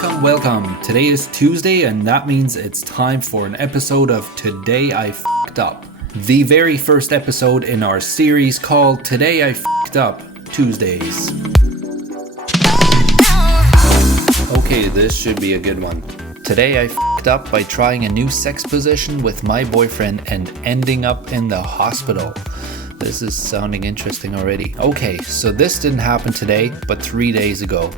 Welcome. Today is Tuesday, and that means it's time for an episode of Today I F***ed Up. The very first episode in our series called Today I F***ed Up Tuesdays. Okay, this should be a good one. Today I f***ed up by trying a new sex position with my boyfriend and ending up in the hospital. This is sounding interesting already. Okay, so this didn't happen today, but 3 days ago.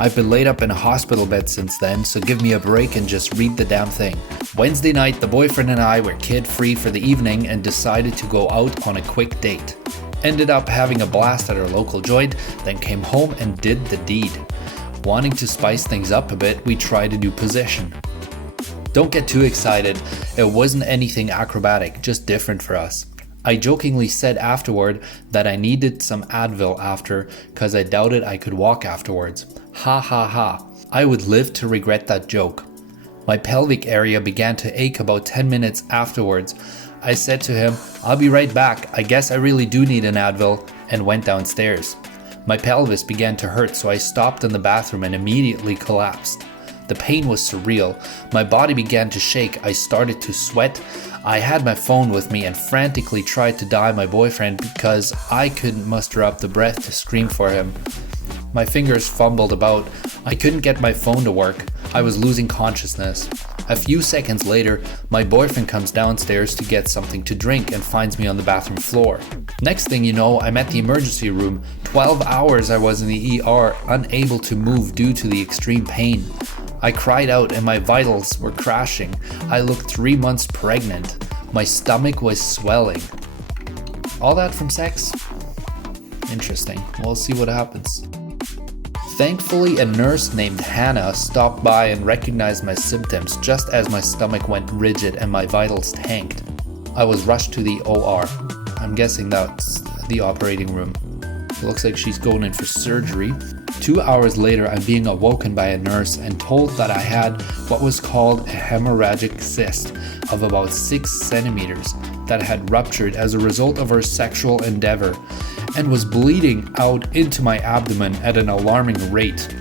I've been laid up in a hospital bed since then, so give me a break and just read the damn thing. Wednesday night, the boyfriend and I were kid-free for the evening and decided to go out on a quick date. Ended up having a blast at our local joint, then came home and did the deed. Wanting to spice things up a bit, we tried a new position. Don't get too excited, it wasn't anything acrobatic, just different for us. I jokingly said afterward that I needed some Advil after, cause I doubted I could walk afterwards. Ha ha ha. I would live to regret that joke. My pelvic area began to ache about 10 minutes afterwards. I said to him, I'll be right back, I guess I really do need an Advil, and went downstairs. My pelvis began to hurt, so I stopped in the bathroom and immediately collapsed. The pain was surreal. My body began to shake. I started to sweat. I had my phone with me and frantically tried to dial my boyfriend because I couldn't muster up the breath to scream for him. My fingers fumbled about. I couldn't get my phone to work. I was losing consciousness. A few seconds later, my boyfriend comes downstairs to get something to drink and finds me on the bathroom floor. Next thing you know, I'm at the emergency room. 12 hours I was in the ER, unable to move due to the extreme pain. I cried out and my vitals were crashing. I looked 3 months pregnant. My stomach was swelling. All that from sex? Interesting. We'll see what happens. Thankfully, a nurse named Hannah stopped by and recognized my symptoms just as my stomach went rigid and my vitals tanked. I was rushed to the OR. I'm guessing that's the operating room. It looks like she's going in for surgery. 2 hours later, I'm being awoken by a nurse and told that I had what was called a hemorrhagic cyst of about 6 centimeters that had ruptured as a result of her sexual endeavor and was bleeding out into my abdomen at an alarming rate.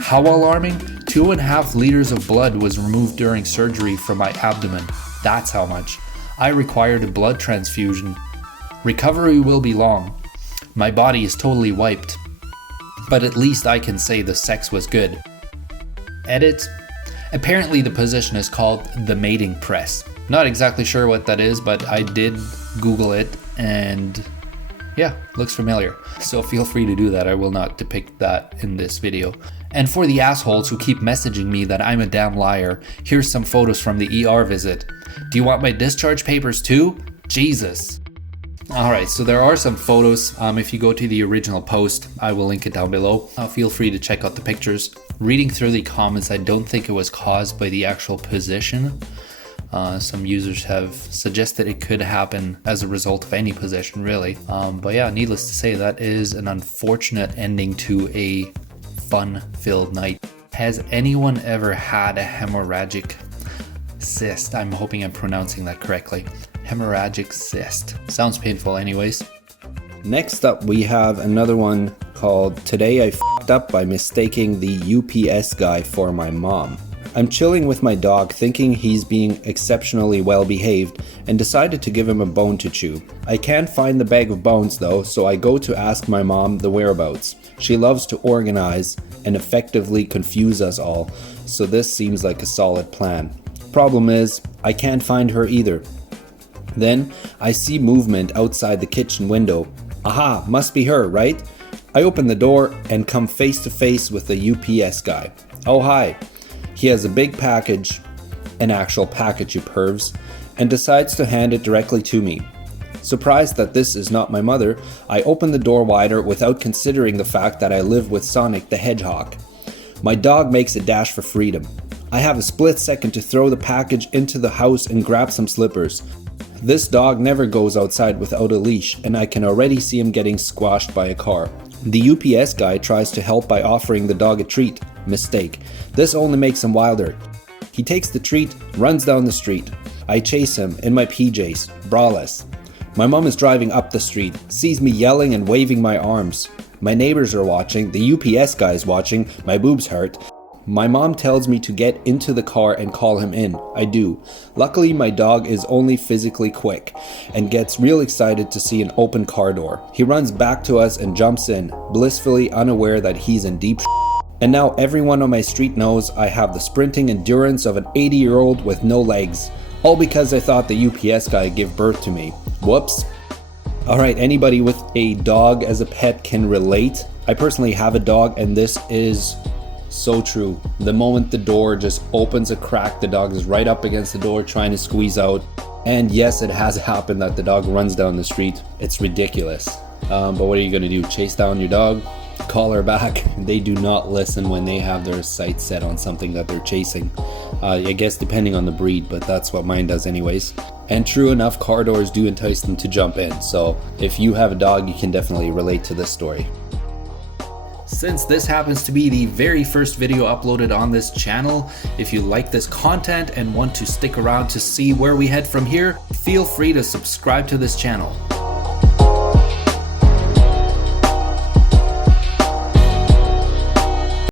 How alarming? 2.5 liters of blood was removed during surgery from my abdomen. That's how much. I required a blood transfusion. Recovery will be long. My body is totally wiped. But at least I can say the sex was good. Edit. Apparently the position is called the mating press. Not exactly sure what that is, but I did Google it and yeah, looks familiar. So feel free to do that. I will not depict that in this video. And for the assholes who keep messaging me that I'm a damn liar, here's some photos from the ER visit. Do you want my discharge papers too? Jesus. Alright, so there are some photos. If you go to the original post, I will link it down below. Feel free to check out the pictures. Reading through the comments, I don't think it was caused by the actual position. Some users have suggested it could happen as a result of any position, really. But yeah, needless to say, that is an unfortunate ending to a fun-filled night. Has anyone ever had a hemorrhagic cyst? I'm hoping I'm pronouncing that correctly. Hemorrhagic cyst. Sounds painful anyways. Next up, we have another one called Today I F***ed Up by Mistaking the UPS Guy for My Mom. I'm chilling with my dog thinking he's being exceptionally well behaved and decided to give him a bone to chew. I can't find the bag of bones though, so I go to ask my mom the whereabouts. She loves to organize and effectively confuse us all, so this seems like a solid plan. Problem is, I can't find her either. Then I see movement outside the kitchen window. Aha, must be her, right? I open the door and come face to face with the UPS guy. Oh hi. He has a big package, an actual package, you pervs, and decides to hand it directly to me. Surprised that this is not my mother, I open the door wider without considering the fact that I live with Sonic the Hedgehog. My dog makes a dash for freedom. I have a split second to throw the package into the house and grab some slippers. This dog never goes outside without a leash, and I can already see him getting squashed by a car. The UPS guy tries to help by offering the dog a treat. Mistake. This only makes him wilder. He takes the treat, runs down the street. I chase him in my PJs, braless. My mom is driving up the street, sees me yelling and waving my arms. My neighbors are watching, the UPS guy is watching, my boobs hurt. My mom tells me to get into the car and call him in. I do. Luckily, my dog is only physically quick and gets real excited to see an open car door. He runs back to us and jumps in, blissfully unaware that he's in deep And now everyone on my street knows I have the sprinting endurance of an 80-year-old with no legs. All because I thought the UPS guy gave birth to me. Whoops. Alright, anybody with a dog as a pet can relate. I personally have a dog and this is so true. The moment the door just opens a crack, the dog is right up against the door trying to squeeze out. And yes, it has happened that the dog runs down the street. It's ridiculous. But what are you going to do? Chase down your dog? Call her back? They do not listen when they have their sights set on something that they're chasing. I guess depending on the breed, but that's what mine does anyways. And true enough, car doors do entice them to jump in. So if you have a dog, you can definitely relate to this story. Since this happens to be the very first video uploaded on this channel, if you like this content and want to stick around to see where we head from here, feel free to subscribe to this channel.